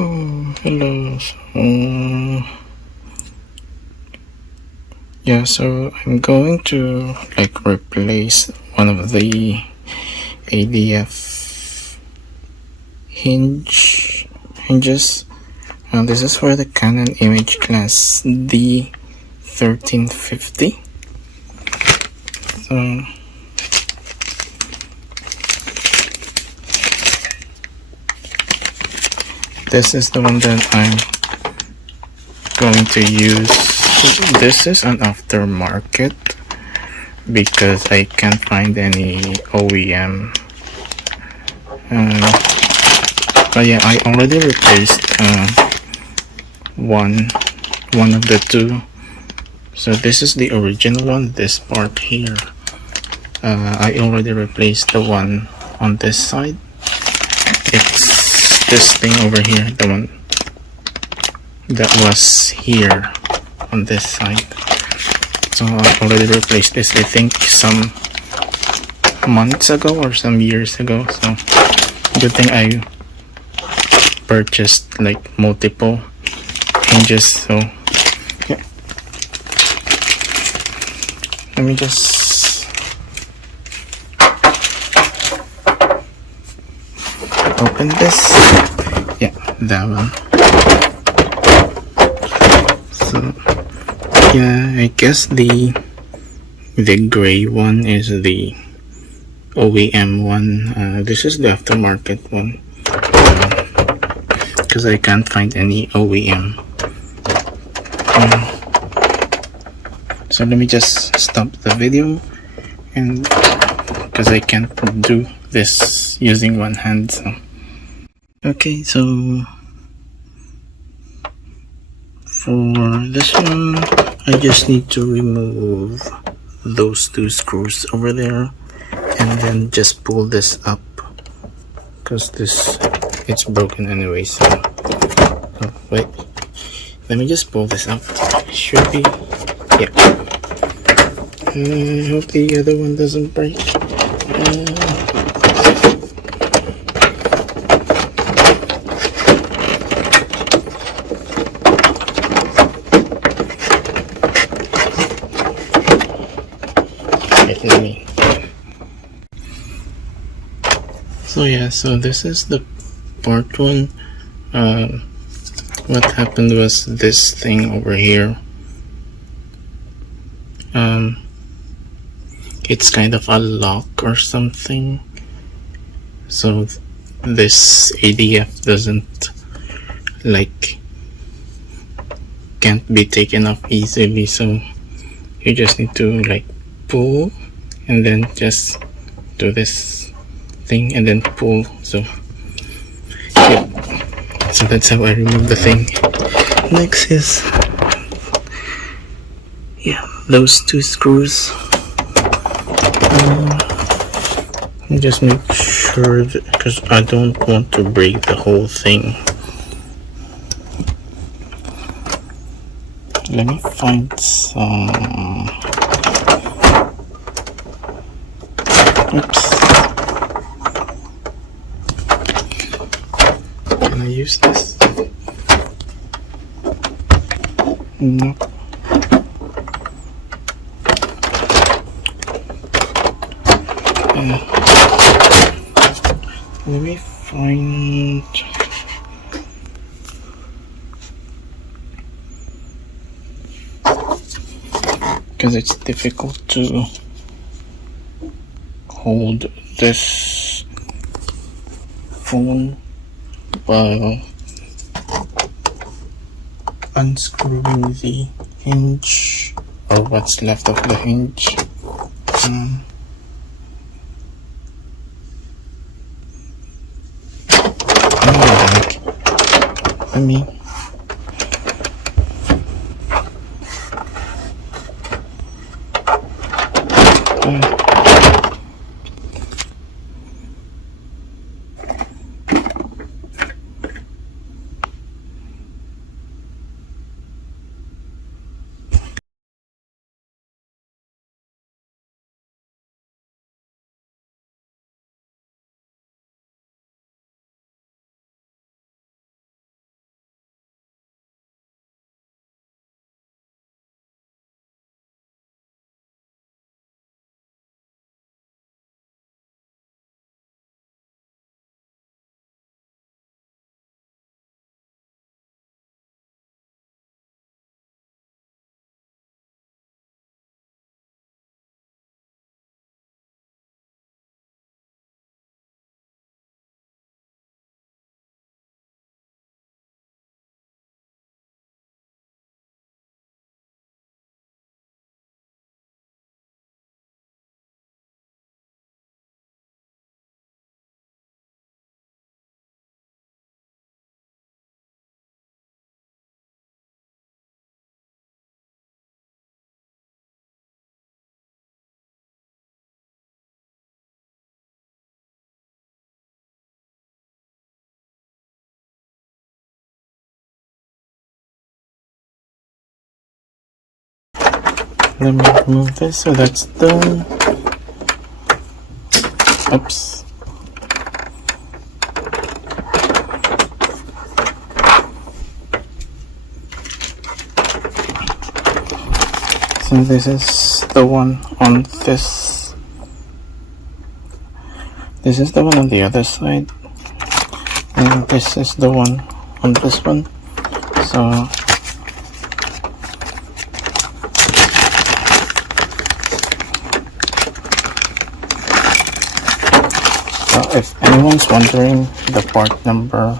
Oh, hello. So I'm going to replace one of the ADF hinges. This is for the Canon image class D1350. So this is the one that I'm going to use. This is an aftermarket because I can't find any OEM. But yeah, I already replaced one of the two. So this is the original one, this part here. I already replaced the one on this side. It's this thing over here, the one that was here on this side. So I already replaced this, I think some months ago or some years ago. So good thing I purchased multiple hinges. So yeah, let me just open this. Yeah, that one. So yeah, I guess the gray one is the OEM one. This is the aftermarket one because I can't find any OEM. So let me just stop the video, and because I can't do this using one hand. So okay, so for this one I just need to remove those two screws over there and then just pull this up because it's broken anyway. So oh, wait, let me just pull this up. Should be, yeah. I hope the other one doesn't break. So yeah, so this is the part one. What happened was this thing over here. It's kind of a lock or something. So this ADF doesn't can't be taken off easily. So you just need to pull and then just do this thing and then pull. So yeah, so that's how I remove the thing. Next is those two screws. Just make sure because I don't want to break the whole thing. Let me find some. Oops. Can I use this? No. Let me find. Because it's difficult to hold this phone while unscrewing the hinge or what's left of the hinge. Let me let me remove this. So that's done. Oops. So this is the one on this. This is the one on the other side, and this is the one on this one. So if anyone's wondering the part number,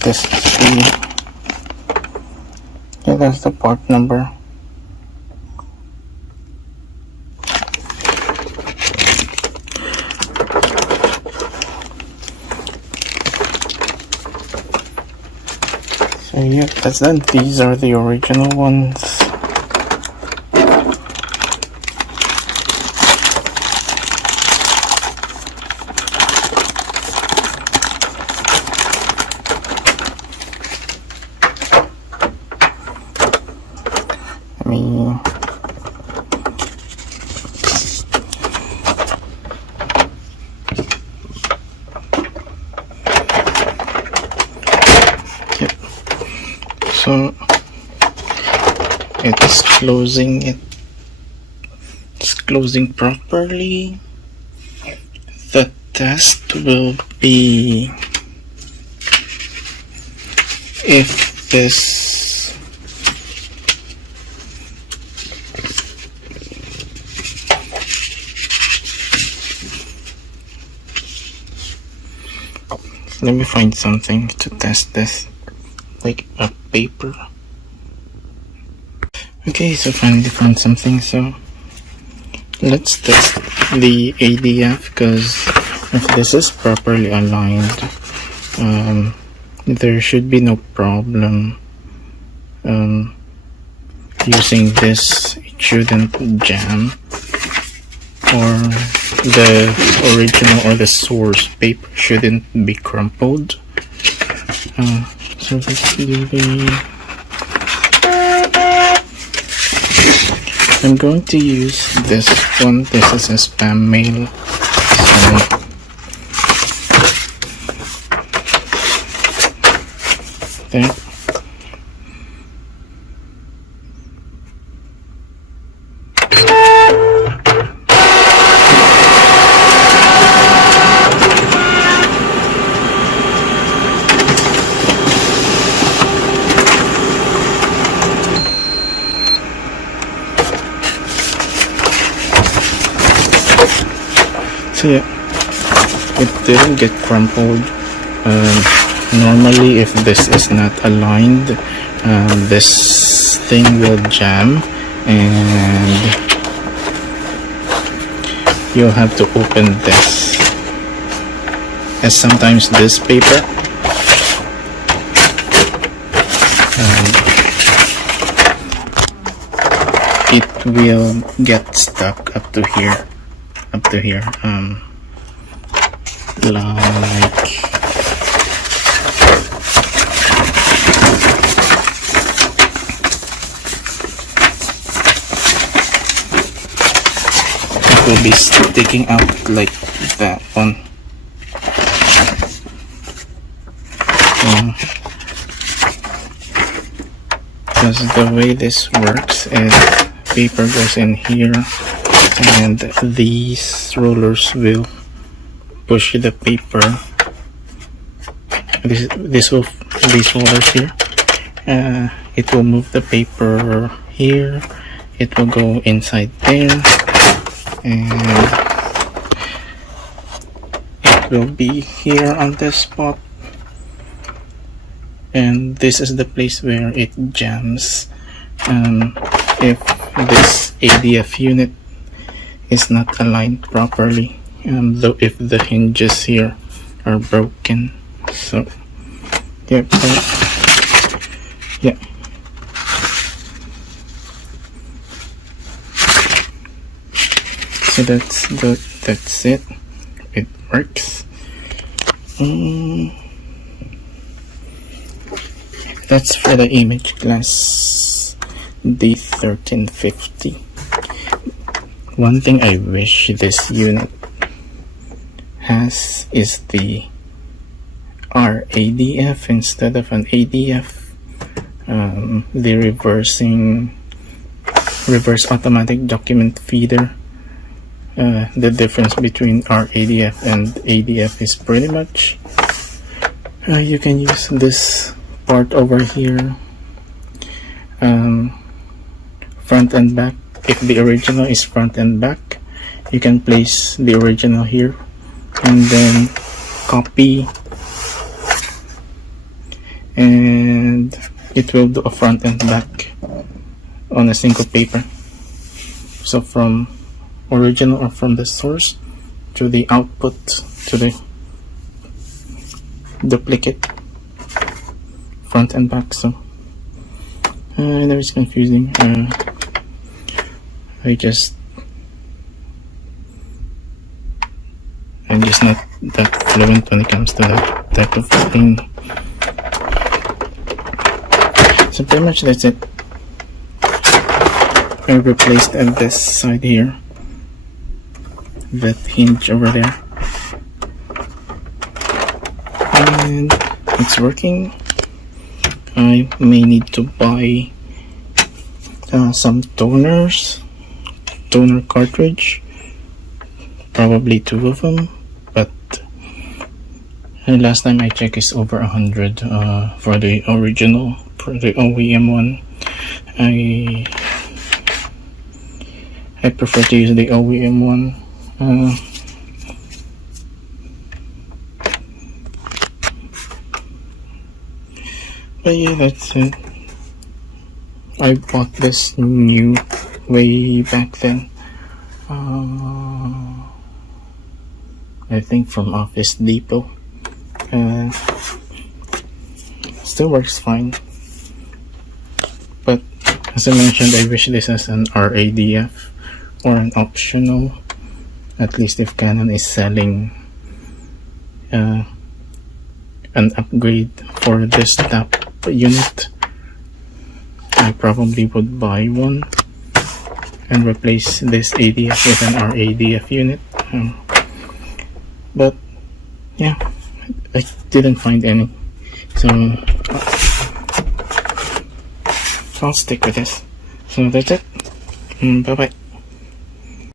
this is that's the part number. So yeah, that's done. These are the original ones. So it's closing properly. The test will be if this let me find something to test this, like a paper. Okay, so finally found something. So let's test the ADF, because if this is properly aligned, there should be no problem using this. It shouldn't jam, or the original or the source paper shouldn't be crumpled. So let's do I'm going to use this one. This is a spam mail. So there. So yeah, it didn't get crumpled. Normally if this is not aligned, this thing will jam and you'll have to open this, as sometimes this paper it will get stuck up to here, like it will be sticking out like that one. Because the way this works is paper goes in here and these rollers will push the paper, these rollers here, it will move the paper here, it will go inside there, and it will be here on this spot, and this is the place where it jams. If this ADF unit is not aligned properly, though if the hinges here are broken. So yeah, yeah. So that's it. It works. That's for the image glass D1350. One thing I wish this unit has is the RADF instead of an ADF. The reverse automatic document feeder. The difference between RADF and ADF is pretty much you can use this part over here, front and back. If the original is front and back, you can place the original here and then copy, and it will do a front and back on a single paper. So from original or from the source to the output to the duplicate, front and back. So I know it's confusing. I'm just not that fluent when it comes to that type of thing. So pretty much that's it. I replaced this side here, that hinge over there, and it's working. I may need to buy some toner cartridge, probably 2 of them, but last time I checked is over 100 for the original, for the OEM one. I prefer to use the OEM one. But yeah, that's it. I bought this new way back then. I think from Office Depot. Still works fine. But as I mentioned, I wish this as an RADF or an optional. At least if Canon is selling an upgrade for this desktop unit, I probably would buy one and replace this ADF with an RADF unit. But yeah, I didn't find any, so I'll stick with this. So that's it. Bye bye.